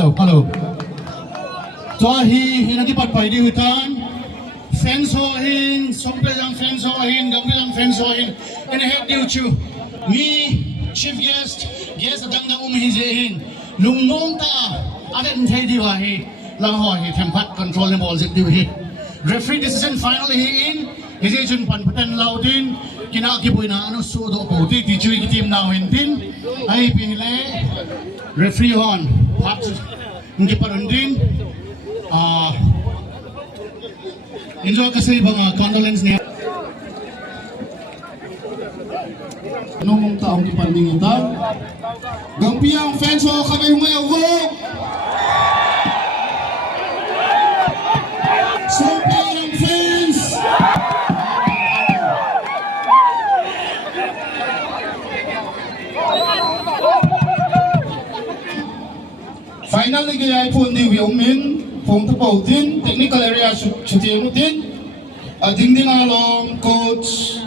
hello. So he nagipat pa di hutan. Fans ho hin, Songpehjang fans ho hin, Gangpijang fans ho hin. And I have you too. Me chief guest adang dang hin. Lungmong ta adan thai di wa hi. Lang ho hi tempat control the ball zip di hi. Referee decision final hi in. His agent pan patan laudin. Kina kiboy na ano sudo ko ti chui ki team na hin. Ai pile referee on. Pat ngi parundin. Enjoy kasi bang condolence niya. Anong taong ipandingitan? Gangpijang fans ho kami humayawag! Songpehjang fans! Finally gaya po ni Wilmin Phong Tapau din, technical area Chutiano din, ding along coach.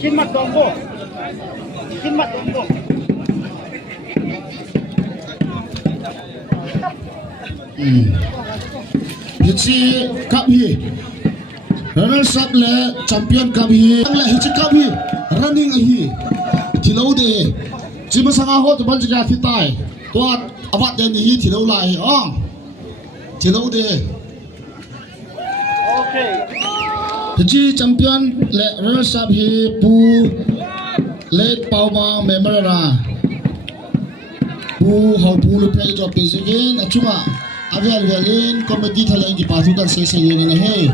Kinmat dombo. Hichi cup hi, runners up le champion cup hi, le hichi cup hi, running hi, thilau de, chima sanga ho to bal jaga thi tai, to abat den hi thilau lai ong, thilau de. Okay. Hichi champion le runners up hi pu late pauma memorara, pu how pu le play job is again achuma. Avel comedy thalang ki pasukan sese yene ne he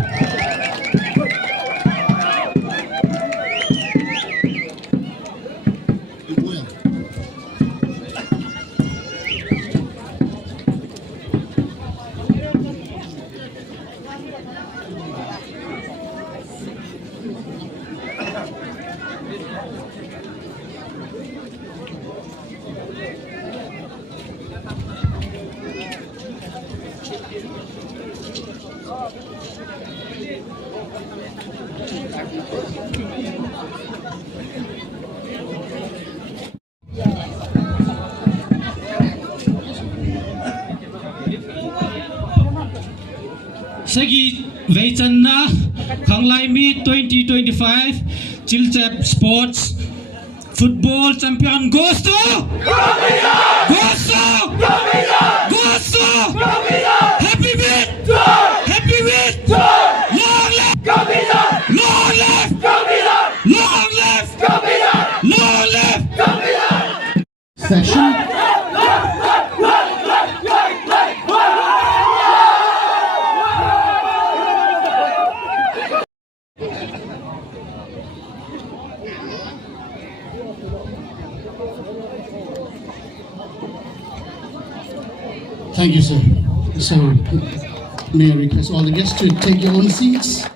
Sagi Veichanna Khanglai Meet 2025 Chilchep Sports Football Champion goes to Happy with long left long left long left long left session. Thank you, sir. So, may I request all the guests to take your own seats?